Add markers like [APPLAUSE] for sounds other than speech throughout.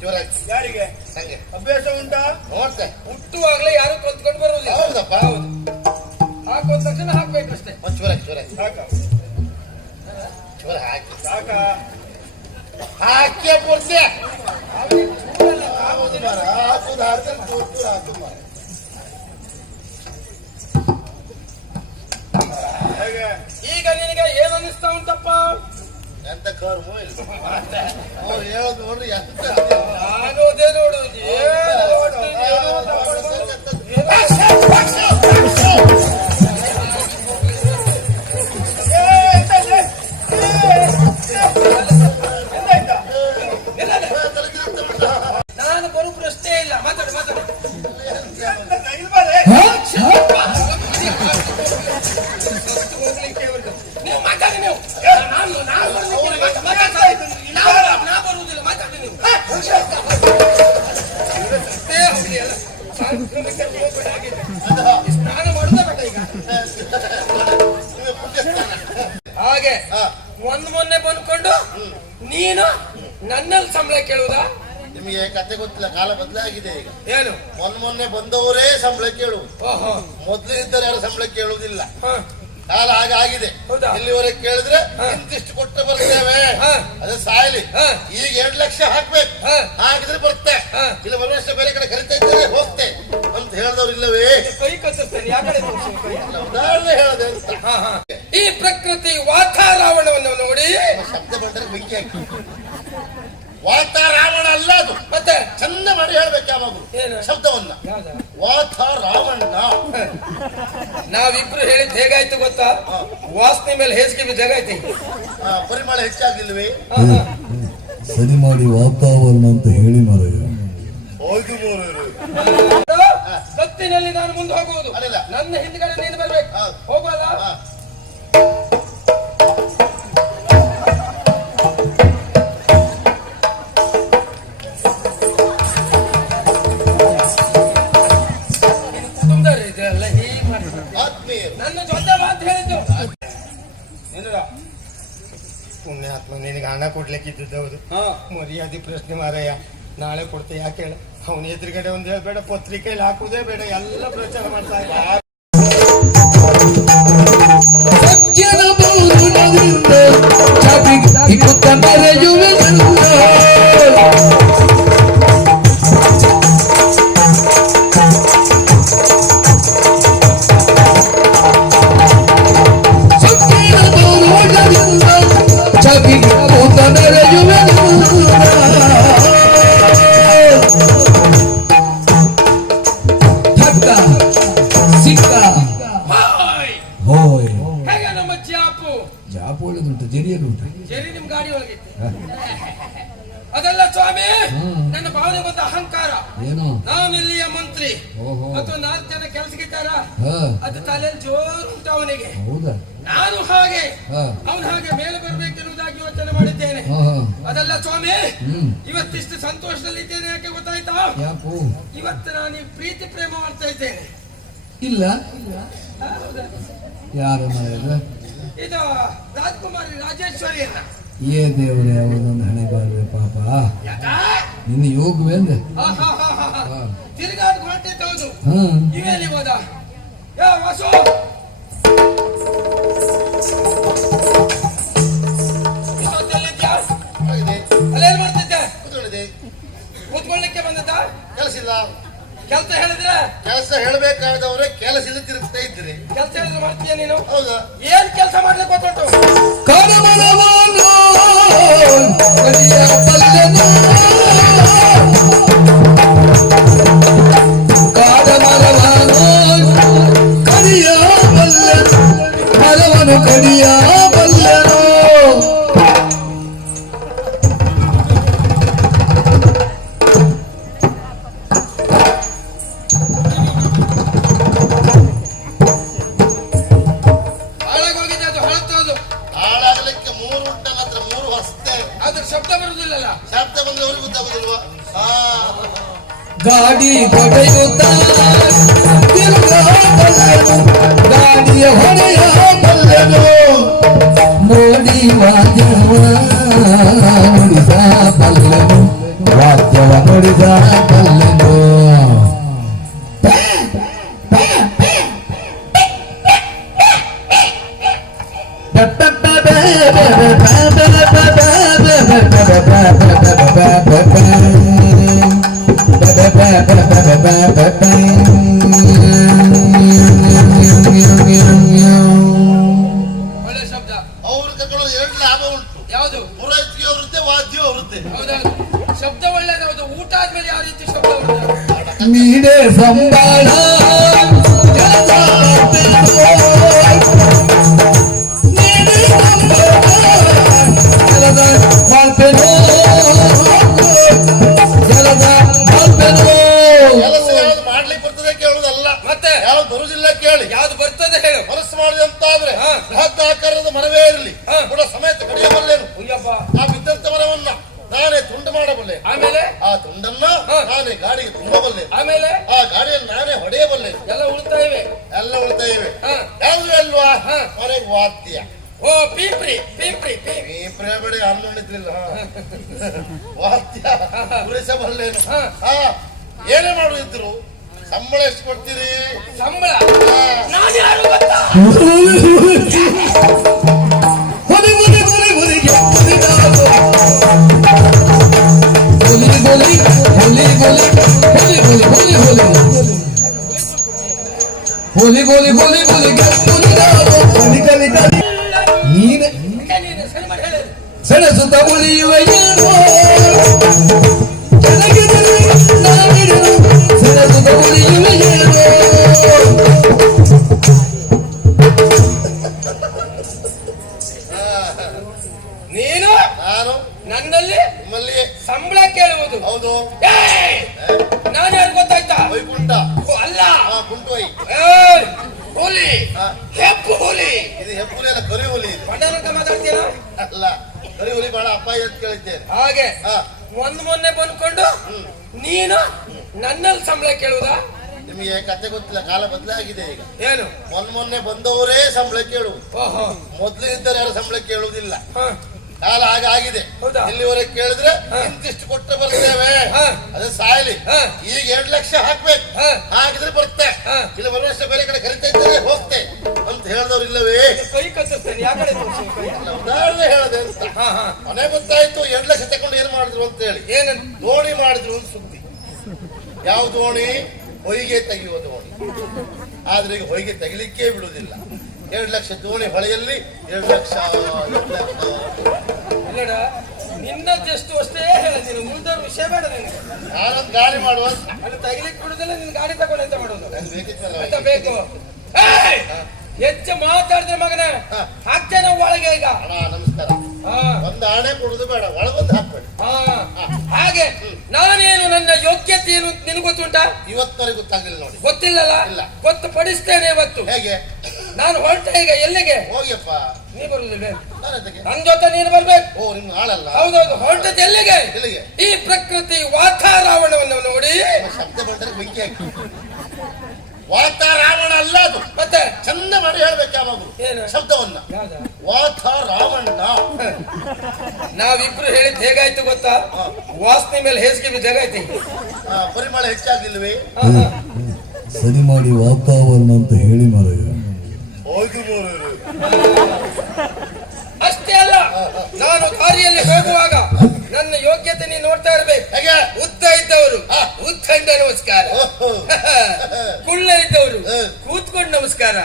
ಜೋರಾಗಿ ಯಾರಿಗೆ? ಹಂಗೆ ಅಭ್ಯಾಸ ಉಂಟಾ? ನೋಡ್ತೆ. ಹುಟ್ಟುವಾಗಲೇ ಯಾರು ಕಲ್ತ್ಕೊಂಡು ಬರೋದಿಲ್ಲ ಹೌದಪ್ಪ. ಹಾಕೋದ ತಕ್ಷಣ ಹಾಕ್ಬೇಕಷ್ಟೇ. ಅಷ್ಟೇ ಜೋರಾಗಿ ಜೋರಾಗಿ ಸಾಕ ಜೋರ ಹಾಕಿ. ಸಾಕ. ಹಾಕಿ ಪೂರ್ತಿ. ಹೌದು ಹಾಕುದು ಹಾಡ್ತಾನೆ, ಚೂರು ಹಾಕು ಮಾರ. ಈಗ ನಿನಗೆ ಏನು ಅನ್ನಿಸ್ತಾ ಉಂಟಪ್ಪ? ಎಂತ ಕರ್ಮ ಇಲ್ಲ. ಅವ್ರು ಹೇಳೋದು ನೋಡ್ರಿ ಎಂತ ಹಾಗೆ. ಒಂದ್ ಮೊನ್ನೆ ಬಂದ್ಕೊಂಡು ನೀನು ನನ್ನಲ್ಲಿ ಸಂಬಳ ಕೇಳುವುದಾ? ನಿಮಗೆ ಕತೆ ಗೊತ್ತಿಲ್ಲ ಕಾಲ ಬದಲಾಗಿದೆ ಈಗ. ಏನು? ಮೊನ್ನೆ ಮೊನ್ನೆ ಬಂದವರೇ ಸಂಬಳ ಕೇಳುವುದು. ಓಹೋ. ಮೊದ್ಲು ಇದ್ದರೆ ಯಾರು ಸಂಬಳ ಕೇಳುವುದಿಲ್ಲ. ಕಾಲ ಹಾಗೆ ಆಗಿದೆ ಹೌದಾ? ಇಲ್ಲಿವರೆಗೆ ಕೇಳಿದ್ರೆ. ಇಂತಿಷ್ಟು ಕೊಟ್ಟು ಬರ್ತೇವೆ. ಅದೇ ಸಾಯಲಿ ಹಾ. ಈಗ ಎರಡು ಲಕ್ಷ ಹಾಕ್ಬೇಕು. ಹಾಕಿದ್ರೆ ಬರುತ್ತೆ. ಇಲ್ಲ ವರ್ಷ ಬೇರೆ ಕಡೆ ಕರಿತಾ ಇದ್ದಾರೆ ಹೋಗ್ತೆ ಅಂತ ಹೇಳಿದವ್ರು ಇಲ್ಲವೇ ಕೈ ಕಟ್ಟಿಸ್ತಾರೆ? ಉದಾಹರಣೆ ಹೇಳದೆ ಅಂತ. ಈ ಪ್ರಕೃತಿ ವಾತಾವರಣವನ್ನು ನೋಡಿ ಶಬ್ದ ಬಂದರೆ ಬೆಂಕಿ ಹಾಕಿ ವಾತಾರಾವಣ ಅಲ್ಲ ಅದು ಮತ್ತೆ ಚಂದ ಮಾಡಿ ಹೇಳ್ಬೇಕು ಯಾವಾಗ? ಏನು? ಶಬ್ದವನ್ನ. ವಾತ ರಾವಣ್ಣ. ನಾವಿಬ್ರು ಹೇಳಿದ್ ಹೇಗಾಯ್ತು ಗೊತ್ತಾ? ವಾಸನೆ ಮೇಲೆ ಹೇಸಿಗೆ ಬಿದ್ದು ಹೇಗಾಯ್ತು? ಈಗ? ಆ, ಪರಿಮಳ ಹೆಚ್ಚಾಗಿಲ್ವೇ. ಸರಿ ಮಾಡಿ ವಾತಾವರಣ ಅಂತ ಹೇಳಿ ಮಾರಾಯ ಹೌದು ಸತ್ತಿನಲ್ಲಿ ನಾನು ಮುಂದೆ ಹೋಗುವುದು. ಅಲ್ಲ ನನ್ನ ಹಿಂದ್ಗಡೆ ನೀನು ಬರ್ಬೇಕು. ಹೌದು. ಪುಣ್ಯಾತ್ಮ ನಿನಗೆ ಹಣ ಕೊಡ್ಲಿಕ್ಕೆ ಹಾ. ಮರ್ಯಾದೆ ಪ್ರಶ್ನೆ ಮಾರಯ್ಯ ನಾಳೆ ಕೊಡ್ತೆ ಯಾಕೆ ಹೇಳ? ಅವನ ಎದುರುಗಡೆ ಒಂದು ಹೇಳ್ಬೇಡ ಪತ್ರಿಕೆಯಲ್ಲಿ ಹಾಕುವುದೇ ಬೇಡ ಎಲ್ಲ ಪ್ರಚಾರ ಮಾಡ್ತಾ ಇದ್ದ ಅದಲ್ಲ ಸ್ವಾಮಿ ಇವತ್ತಿಷ್ಟು ಸಂತೋಷದಲ್ಲಿ ಇದ್ದೇನೆ ಯಾಕೆ ಗೊತ್ತಾಯ್ತಾ? ಯಾಕೋ ಇವತ್ತು ನಾನು ಈ ಪ್ರೀತಿ ಪ್ರೇಮ ಮಾಡ್ತಾ ಇದ್ದೇನೆ. ಇಲ್ಲ. ಹೌದಾ? ಯಾರ ಇದು ರಾಜ್ಕುಮಾರಿ ರಾಜೇಶ್ವರಿಯನ್ನ ಏ ದೇವರೇ ಅವನೊಂದು ಹಣೆ ಬಾರ್ದೆ ಪಾಪ. ಯಾಕ? ನಿನ್ನ ಯೋಗವೇ ಅಂದೆ. ತಿರುಗಾಡ್ ಹೊರಟಿದ್ದು ಹೌದು. ಹ್ಮ್ ಇವೆಲ್ಲಿ ಹೋದ? ಯಾ ವಾಸು. ಕೆಲಸ ಹೇಳಬೇಕಾದವ್ರೆ ಕೆಲಸ ಇಲ್ಲ ತಿರುಗ್ತಾ ಇದ್ರಿ ಕೆಲಸ ಮಾಡ್ತೀಯ ನೀನು? ಹೌದಾ? वाद्यवा मुडीचा पल्लव वाद्यवा मुडीचा पल्लव ಎರಡು ಲಾಭ ಉಂಟು. ಯಾವುದು? ಪುರೋಹಿತಿಗೆ ಅವರುತ್ತೆ ವಾದ್ಯ ಅವರುತ್ತೆ ಹೌದೌದು. ಶಬ್ದ ಒಳ್ಳೇದೌದು ಊಟ ಆದ್ಮೇಲೆ ಯಾವ ರೀತಿ ಶಬ್ದ ಬರ್ತದೆ ಸಂಬಳ ಆಕಾರದ ಮರವೇ ಇರಲಿ. ಕೂಡ ಸಮೇತ ಕಡಿಯಬಲ್ಲೇನು. ಆ ಬಿದ್ದಂತ ಮರವನ್ನ ನಾನೇ ತುಂಡು ಮಾಡಬಲ್ಲೆ. ಆಮೇಲೆ? ಆ ತುಂಡನ್ನ. ನಾನೇ ಗಾಡಿಗೆ ತುಂಬಬಲ್ಲೆ. ಆಮೇಲೆ? ಆ ಗಾಡಿಯನ್ನು ನಾನೇ ಹೊಡೆಯಬಲ್ಲೆ. ಎಲ್ಲ ಉಳ್ತಾ ಇವೆ. ಎಲ್ಲ ಉಳ್ತಾ ಇವೆ. ಯಾವ್ದು ಅಲ್ವಾ? ಹಾ. ಮನೆಗೆ ವಾದ್ಯ. ಓ ಪೀಪ್ರಿ ಪೀಪ್ರಿ ಪೀಪ್ರಿ ಪ್ರೇಮಡಿ ಅನ್ನಿದ್ರಿಲ್ಲ ವಾದ್ಯ. ಉಳಿಸಬಲ್ಲೇನು ಏನೇ ಮಾಡುದಿದ್ರು ಸಂಬಳ ಎಷ್ಟು ಕೊಡ್ತೀರಿ ಸಂಬಳ. ನಾನು ಯಾರು ಗೊತ್ತಾ ಹುಲಿ ಹುಲಿ ಹುಲಿ ಹುಲಿಗೆ ಹುಲಿದಾರು. ಹುಲಿ ಹುಲಿ ಹುಲಿ ಹುಲಿ ಹುಲಿ ಹುಲಿ ಹುಲಿ ಹುಲಿ ಹುಲಿ ಹುಲಿ ಹುಲಿ ಹುಲಿಗೆ ಹುಲಿದಾರು. ಕಲಿ ಕಲಿ ಕಲಿ ನೀನೆ ನೀನು ಸರಿ ಮಾಡಿ ಹೇಳು ಸೆಣಸುತ್ತ ಉಳಿಯುವ ಏನು [LAUGHS] ನೀನು? ನಾನು? ನನ್ನಲ್ಲಿ? ನಿಮ್ಮಲ್ಲಿ? ಸಂಬಳ ಕೇಳುವುದು. ಹೌದು! ನಾನು ಯಾರು ಗೊತ್ತಾಯ್ತಾ? ವೈಕುಂಠ ಅಲ್ಲ. ಕುಂಟು! ಹುಲಿ. ಹೆಪ್ಪು ಹುಲಿ. ಇದು ಹೆಪ್ಪುಲಿ ಅಲ್ಲ ಕರಿ ಹುಲಿ ಬಣ್ಣ ಪಂಡನಂತ ಮಾತಾಡ್ತೀನ ಅಲ್ಲ ಕರಿ ಹುಲಿ ಬಹಳ ಅಪಾಯ ಅಂತ ಕೇಳಿದ್ದೇನೆ. ಹಾಗೆ. ಒಂದ್ ಮೊನ್ನೆ ಬಂದ್ಕೊಂಡು ನೀನು ನನ್ನಲ್ಲಿ ಸಂಬಳ ಕೇಳುವುದಾ? ನಿಮಗೆ ಕತೆ ಗೊತ್ತಿಲ್ಲ ಕಾಲ ಬದಲಾಗಿದೆ ಈಗ. ಏನು? ಮೊನ್ನೆ ಮೊನ್ನೆ ಬಂದವರೇ ಸಂಬಳ ಕೇಳುವುದು. ಓಹೋ. ಇದ್ದರೆ ಯಾರು ಸಂಬಳ ಕೇಳುವುದಿಲ್ಲ. ಹ. ಕಾಲ ಹಾಗಾಗಿದೆ ಆಗಿದೆ. ಹೌದಾ? ಇಲ್ಲಿವರೆಗೆ ಕೇಳಿದ್ರೆ. ಇಂತಿಷ್ಟು ಕೊಟ್ಟು ಬರ್ತೇವೆ. ಹಾ. ಅದೇ ಸಾಯಲಿ. ಹಾ. ಈಗ ಎರಡು ಲಕ್ಷ ಹಾಕ್ಬೇಕು. ಹಾ. ಹಾಕಿದ್ರೆ ಬರುತ್ತೆ. ಹಾ. ಇಲ್ಲ ಬರುವ ವರ್ಷ ಬೇರೆ ಕಡೆ ಕರಿತಾ ಇದ್ದಾರೆ ಹೋಗ್ತೆ ಅಂತ ಹೇಳಿದವ್ರು ಇಲ್ಲವೇ? ಕೈ ಕತ್ತರಿಸ್ತೇನೆ. ಯಾವ ಕಡೆ ಕೈ? ಅಲ್ಲ, ಉದಾಹರಣೆ ಹೇಳದೆ ಅಂತ. ಹಾ ಹಾ. ಮನೆ ಗೊತ್ತಾಯ್ತು ಎರಡು ಲಕ್ಷ ತಕೊಂಡು ಏನ್ ಮಾಡಿದ್ರು ಅಂತ ಹೇಳಿ ಏನಂತ ನೋಡಿ ಮಾಡಿದ್ರು ಅಂತ ಸುದ್ದಿ. ಯಾವ ದೋಣಿ? ಹೊಯ್ಗೆ ತೆಗೆಯುವುದು ದೋಣಿ ಆದ್ರೆ ಈಗ ಹೊಯ್ಗೆ ತೆಗಿಲಿಕ್ಕೆ ಬಿಡುವುದಿಲ್ಲ. ಎರಡು ಲಕ್ಷ ದೋಣಿ ಹೊಳೆಯಲ್ಲಿ ಎರಡು ಲಕ್ಷ [LAUGHS] ನಿನ್ನದೆಷ್ಟು ಅಷ್ಟೇ ಹೇಳ್ತೀನಿ ನೀನು ಮುಂದೆ ವಿಷಯ ಬೇಡ ನಿನಗೆ. ನಾನೊಂದು ಗಾಡಿ ಮಾಡುವ. ಅಲ್ಲಿ ತಗಿಲಿಕ್ಕೆ ಬಿಡುದಿಲ್ಲ ನಿನ್ ಗಾಡಿ ತಗೊಂಡು ಎಂತ ಮಾಡುದು ಅಂತ ಬೇಕು! ಹೆಚ್ಚು ಮಾತಾಡಿದ್ರೆ ಮಗನ. ಹಾಕ್ತೇನೆ ಒಳಗೆ ಈಗ. ನಮಸ್ಕಾರ. ಒಂದು ಆಣೆ ಕೊಡುದು ಬೇಡ ಒಳಗೊಂದು ಹಾಕ್ಬೇಡಿ. ಹಾ. ಹಾಗೆ ನಾನೇನು ನನ್ನ ಯೋಗ್ಯತೆ ಏನು ಅಂತ ಗೊತ್ತುಂಟ? ಇವತ್ತವರೆಗೆ ಗೊತ್ತಾಗ್ಲಿಲ್ಲ ನೋಡಿ. ಗೊತ್ತಿಲ್ಲಲ್ಲ? ಇಲ್ಲ. ಗೊತ್ತು ಪಡಿಸ್ತೇನೆ ಇವತ್ತು. ಹೇಗೆ? ನಾನು ಹೊರಟೆ ಈಗ ಎಲ್ಲಿಗೆ? ಹೋಗಿಯಪ್ಪ. ನೀ ಬರುದಿಲ್ಲ ನಾನು? ನನ್ ಜೊತೆ ನೀನು ಬರ್ಬೇಕು. ಓ ನಿಮ್ ಆಳಲ್ಲ ಹೌದೌದು. ಹೊರಟದ್ದು ಎಲ್ಲಿಗೆ? ಎಲ್ಲಿಗೆ? ಈ ಪ್ರಕೃತಿ ವಾತಾವರಣವನ್ನು ನೋಡಿ. ಶಬ್ದ ಬಂದ್ರೆ ಬೆಂಕಿ ಹಾಕಿ. ವಾತಾರಾವಣ ಅಲ್ಲ ಅದು ಮತ್ತೆ? ಚಂದ ಮಾಡಿ ಹೇಳ್ಬೇಕು ಯಾವಾಗಲೂ. ಏನು? ಶಬ್ದವನ್ನ. ವಾತ ರಾವಣ. ನಾವಿಬ್ರು ಹೇಳಿದ್ ಹೇಗಾಯ್ತು ಗೊತ್ತಾ? ವಾಸನೆ ಮೇಲೆ ಹೇಸಿಗೆ ಬಿದ್ದಾಗೈತಿ ಆ, ಪರಿಮಳ ಹೆಚ್ಚಾಗಿಲ್ವೇ? ಸರಿ ಮಾಡಿ ವಾತಾವರಣ ಅಂತ ಹೇಳಿ ಮಾರಾಯ. ಹೋಗಿ. ನಾನು ದಾರಿಯಲ್ಲಿ ಹೋಗುವಾಗ ನನ್ನ ಯೋಗ್ಯತೆ ನೀನು ನೋಡ್ತಾ ಇರ್ಬೇಕು. ಉದ್ದ ಇದ್ದವರು ಉದ್ದಂಡ ನಮಸ್ಕಾರ. [LAUGHS] ಕುಳ್ಳ ಇದ್ದವರು ಕೂತ್ಕೊಂಡು ನಮಸ್ಕಾರ.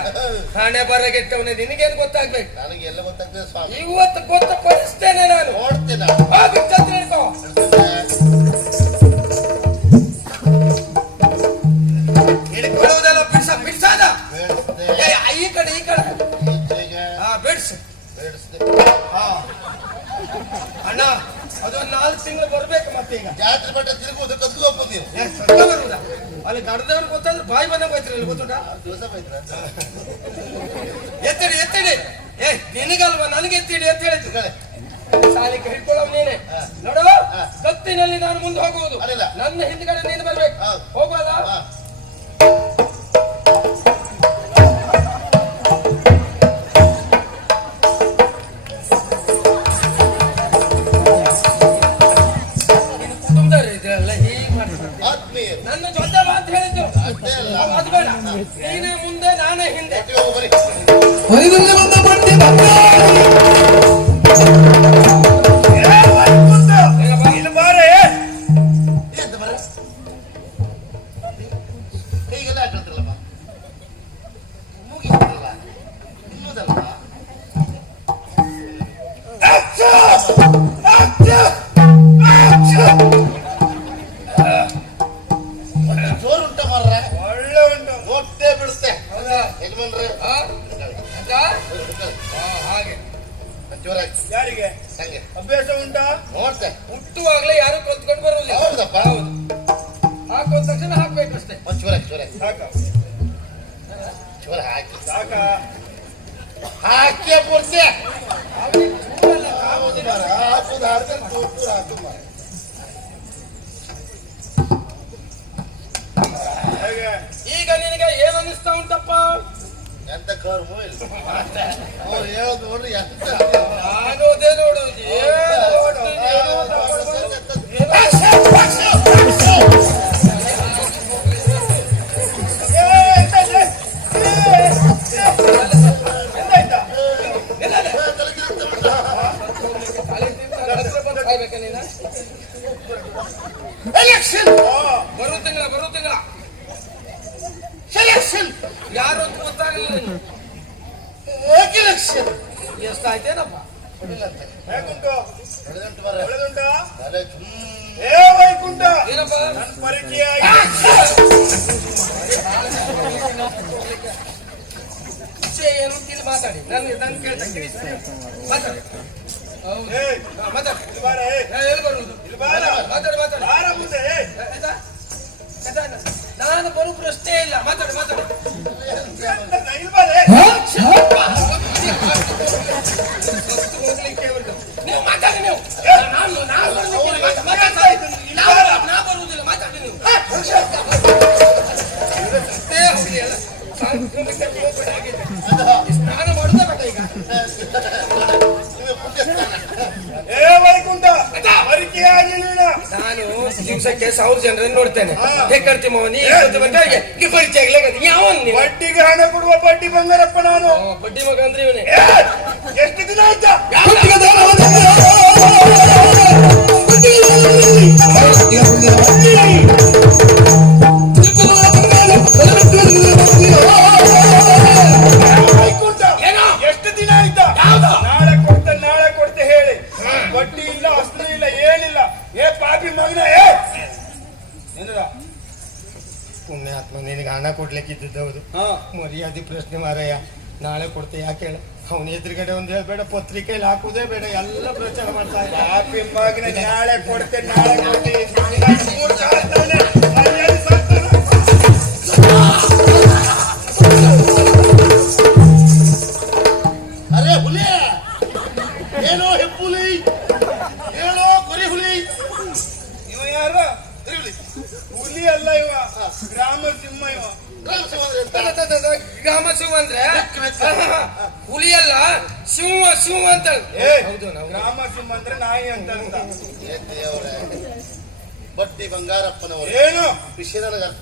ಹಣೆ ಬರಗೆಟ್ಟವನೇ ನಿನಗೇನು ಗೊತ್ತಾಗ್ಬೇಕು? ನನಗೆ ಎಲ್ಲ ಗೊತ್ತಾಗ್ತದೆ ಸ್ವಾಮಿ. ಇವತ್ತು ಗೊತ್ತುಪಡಿಸ್ತೇನೆ ನಾನು. ನೋಡ್ತೇನೆ. ಅಣ್ಣ ಅದು ನಾಲ್ಕು ತಿಂಗಳು ಬರ್ಬೇಕು ಮತ್ತೆ ಈಗ. ಜಾತ್ರೆ ಬೆಟ್ಟ ತಿರುಗುವುದು ಕದ್ದು ಹೋಗ್ಬೋದು ನೀವು. ಏ, ಸತ್ತ ಬರುವುದಾ? ಅಲ್ಲಿ ದಡದವ್ರು ಗೊತ್ತಾದ್ರೆ ಬಾಯಿ ಬಂದ ಬೈತ್ರಿ ಅಲ್ಲಿ ಗೊತ್ತುಂಟ? ದಿವಸ ಬೈತ್ರ ಎತ್ತಡಿ ಎತ್ತಡಿ. ಏ ನಿನಗಲ್ವಾ? ನನಗೆ ಎತ್ತಿಡಿ ಅಂತ ಹೇಳಿದ್ದು ಸಾಲಿಗೆ ಹಿಡ್ಕೊಳ್ಳೋ ನೀನೆ. ನೋಡು ಕತ್ತಿನಲ್ಲಿ ನಾನು ಮುಂದೆ ಹೋಗುವುದು. ಅಲ್ಲ ನನ್ನ ಹಿಂದ್ಗಡೆ ನೀನು ಬರ್ಬೇಕು. ಹೌದು. ಹೋಗುವಲ್ಲ? ಹಾ. ಹಾಕಿ. ಪೂರ್ತಿ ಈಗ ನಿನಗೆ ಏನ್ ಅನಿಸ್ತಾ ಉಂಟಪ್ಪ? ಎಂತ ಕರ್ಮು ಇಲ್ಲ. ಅವ್ರು ಹೇಳೋದು ನೋಡ್ರಿ ಎಂತ ನಾನು ಅದೇ ನೋಡುದು. ಏನು ಏನು ಇಲ್ಲಿ ಮಾತಾಡಿ. ನಾನು ನಾನು ಕೇಳ್ತಾ ಮಾತಾಡಿ? ನಾನು ಬರೋ ಪ್ರಶ್ನೆ ಇಲ್ಲ. ಮಾತಾಡಿ ಮಾತಾಡಿ. ನೀವು ಮಾತಾಡಿ ನೀವು. ನಾನು ನಾನು ಮಾತಾಡ್ತಾ ಇದ್ದೀನಿ. ನಾ ಬರುವುದಿಲ್ಲ. ಮಾತಾಡಿ ನೀವು. ಸ್ನಾನ ಮಾಡುದೇ ಬೇಡ ಈಗ ಏ ವೈಕುಂಠ ಆಗಲಿಲ್ಲ ನಾನು ದಿವಸಕ್ಕೆ ಸಾವಿರ ಜನರನ್ನು ನೋಡ್ತೇನೆ ಹೇಗೆ ಕರ್ತಿ ನೀ ಬಂದಾಗ ಈ ಪರಿಚಯ ನೀವು ಬಡ್ಡಿಗೆ ಹಣ ಕೊಡುವ ಬಡ್ಡಿ ಬಂಗಾರಪ್ಪ ನಾನು. ಬಡ್ಡಿ ಮಗ ಅಂದ್ರೆ ಇವನೇ. ಎಷ್ಟು ದಿನ ಆಯ್ತಾ? ಅವನ ಎದುರುಗಡೆ ಒಂದು ಹೇಳ್ಬೇಡ, ಪತ್ರಿಕೆಯಲ್ಲಿ ಹಾಕುದೇ ಬೇಡ, ಎಲ್ಲ ಪ್ರಚಾರ ಮಾಡ್ತಾ ಇದ್ದ ಪಾಪಿ ಮಗನ ನಾಳೆ ಕೊಡ್ತೇನೆ, ನಾಳೆ ಕೊಡ್ತೆ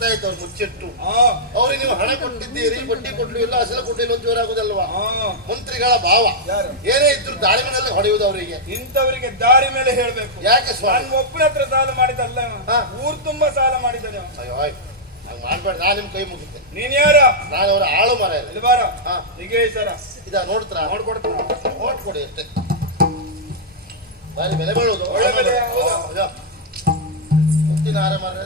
ವಿಷಯ ಇದ್ದವ್ರು ಅವ್ರು ಮುಚ್ಚಿಟ್ಟು ಅವ್ರಿಗೆ ನೀವು ಹಣ ಕೊಟ್ಟಿದ್ದೀರಿ ಬಡ್ಡಿ ಕೊಡ್ಲಿಲ್ಲ ಅಸಲ ಕೊಡ್ಲಿಲ್ಲ ಅಂತ ಜೋರಾಗುದಲ್ವಾ ಮಂತ್ರಿಗಳ ಭಾವ? ಏನೇ ಇದ್ರು ದಾರಿ ಮೇಲೆ ಹೊಡೆಯುವುದು ಅವರಿಗೆ. ಇಂಥವರಿಗೆ ದಾರಿ ಮೇಲೆ ಹೇಳ್ಬೇಕು. ಯಾಕೆ ನಾನು ಒಬ್ಬನ ಹತ್ರ ಸಾಲ ಮಾಡಿದಲ್ಲ. ಊರ್ ತುಂಬಾ ಸಾಲ ಮಾಡಿದ್ದಾನೆ. ಅಯ್ಯೋ ಹಂಗ್ ಮಾಡ್ಬೇಡ ನಾನು ನಿಮ್ ಕೈ ಮುಗಿತೆ. ನೀನ್ ಯಾರ? ನಾನು ಅವರ ಆಳು ಮರ ಇಲ್ಲ ಬಾರ ಹಾ. ಹೀಗೆ ಸರ ಇದ ನೋಡ್ತಾರ? ನೋಡ್ಕೊಡ್ತಾರ ಓಟ್ ಕೊಡಿ ಅಷ್ಟೇ. ಬಾರಿ ಬೆಲೆ ಬೀಳೋದು. ಒಳ್ಳೆ ಬೆಲೆ, ಹೌದಾ? ಮುತ್ತಿನ ಆರ ಮರ.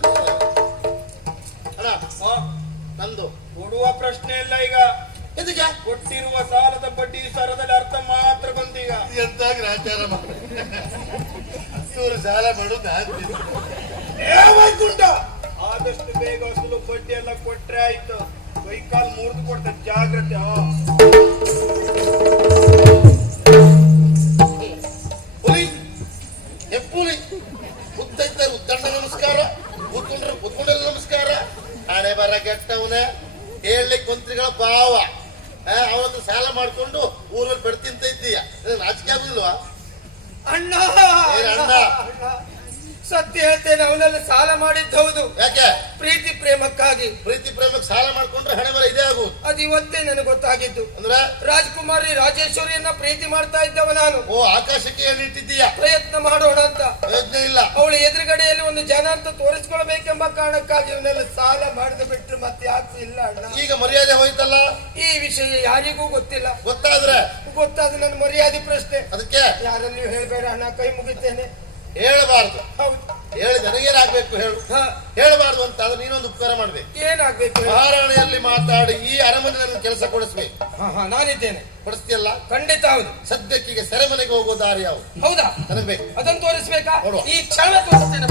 ನಂದು. ಕೊಡುವ ಪ್ರಶ್ನೆ ಇಲ್ಲ ಈಗ. ಇದಕ್ಕೆ ಕೊಟ್ಟಿರುವ ಸಾಲದ ಬಡ್ಡಿ ಸಾಲದಲ್ಲಿ ಅರ್ಥ ಮಾತ್ರ ಬಂದೀಗ. ಎಂತ ಗ್ರಾಚಾರ ಇವರು ಸಾಲ ಮಾಡುದ ಆದಷ್ಟು ಬೇಗ ಅಸಲು ಬಡ್ಡಿ ಎಲ್ಲ ಕೊಟ್ರೆ ಆಯ್ತು. ಕೈ ಕಾಲ್ ಮುರಿದು ಕೊಡ್ತಾರೆ ಜಾಗ್ರತೆ ಹೆಪ್ಪುಲಿ ಉದ್ದೈತೆ ಉದ್ದಂಡ ನಮಸ್ಕಾರ. ಕೂತ್ಕೊಂಡ್ರೆ ಕೂತ್ಕೊಂಡ್ರೆ ನಮಸ್ಕಾರ. ಹಣೆ ಬರ ಕೆಟ್ಟವನೇ. ಹೇಳಲಿಕ್ಕೆ ಮಂತ್ರಿಗಳ ಭಾವ. ಅವತ್ತು ಸಾಲ ಮಾಡ್ಕೊಂಡು ಊರಲ್ಲಿ ಬೆಡ್ ತಿಂತ ಇದ್ದೀಯ. ರಾಜಕೀಯ ಆಗುದಿಲ್ವಾ? ಅಣ್ಣ! ಅಣ್ಣ! ಸತ್ಯ ಹೇಳ್ತೇನೆ ಅವನೆಲ್ಲ ಸಾಲ ಮಾಡಿದ್ದು ಹೌದು ಯಾಕೆ? ಪ್ರೀತಿ ಪ್ರೇಮಕ್ಕಾಗಿ. ಪ್ರೀತಿ ಪ್ರೇಮಕ್ಕೆ ಸಾಲ ಮಾಡ್ಕೊಂಡ್ರೆ ಹಣೆ ಮೇಲೆ ಇದೇ ಆಗುವುದು. ಅದು ಇವತ್ತೇ ನನಗೆ ಗೊತ್ತಾಗಿದ್ದು. ಅಂದ್ರೆ? ರಾಜ್ಕುಮಾರಿ ರಾಜೇಶ್ವರಿಯನ್ನ ಪ್ರೀತಿ ಮಾಡ್ತಾ ಇದ್ದವ ನಾನು. ಓ ಆಕಾಶಕ್ಕೆ ಇಟ್ಟಿದ್ದೀಯ? ಪ್ರಯತ್ನ ಮಾಡೋಣ ಅಂತ. ಪ್ರಯತ್ನ ಇಲ್ಲ. ಅವಳು ಎದುರುಗಡೆಯಲ್ಲಿ ಒಂದು ಜನ ಅಂತ ತೋರಿಸ್ಕೊಳ್ಬೇಕೆಂಬ ಕಾರಣಕ್ಕಾಗಿ ಇವನ್ನೆಲ್ಲ ಸಾಲ ಮಾಡಿದ ಬಿಟ್ರೆ ಮತ್ತೆ ಯಾಕೆ ಇಲ್ಲ ಅಣ್ಣ? ಈಗ ಮರ್ಯಾದೆ ಹೋಯ್ತಲ್ಲ? ಈ ವಿಷಯ ಯಾರಿಗೂ ಗೊತ್ತಿಲ್ಲ. ಗೊತ್ತಾದ್ರೆ? ಗೊತ್ತಾದ್ರೆ ನನ್ನ ಮರ್ಯಾದೆ ಪ್ರಶ್ನೆ. ಅದಕ್ಕೆ? ಯಾರಲ್ಲಿಯೂ ಹೇಳ್ಬೇಡ ಅಣ್ಣ ಕೈ ಮುಗಿತೇನೆ. ಹೇಳಬಾರ್ದು. ಹೇಳಿ ನನಗೇನಾಗ್ಬೇಕು ಹೇಳು. ಹ, ಹೇಳಬಾರ್ದು ಅಂತ ಆದ್ರೆ ನೀನೊಂದು ಉಪಕಾರ ಮಾಡ್ಬೇಕು. ಏನಾಗ್ಬೇಕು? ಮಹಾರಾಣಿಯಲ್ಲಿ ಮಾತಾಡಿ ಈ ಅರಮನೆ ನನಗೆ ಕೆಲಸ ಕೊಡಿಸ್ಬೇಕು. ಹ, ಹ, ನಾನಿದ್ದೇನೆ. ಕೊಡಿಸ್ತೀಯಲ್ಲ? ಖಂಡಿತ ಹೌದು. ಸದ್ಯಕ್ಕೆ ಸೆರೆಮನೆಗೆ ಹೋಗೋ ದಾರಿ ಯಾವುದು? ಹೌದಾ? ನನಗೆ ಬೇಕು. ಅದನ್ನು ತೋರಿಸ್ಬೇಕಾ. ಈ ಕ್ಷಣ ತೋರಿಸ್ತೇನೆ.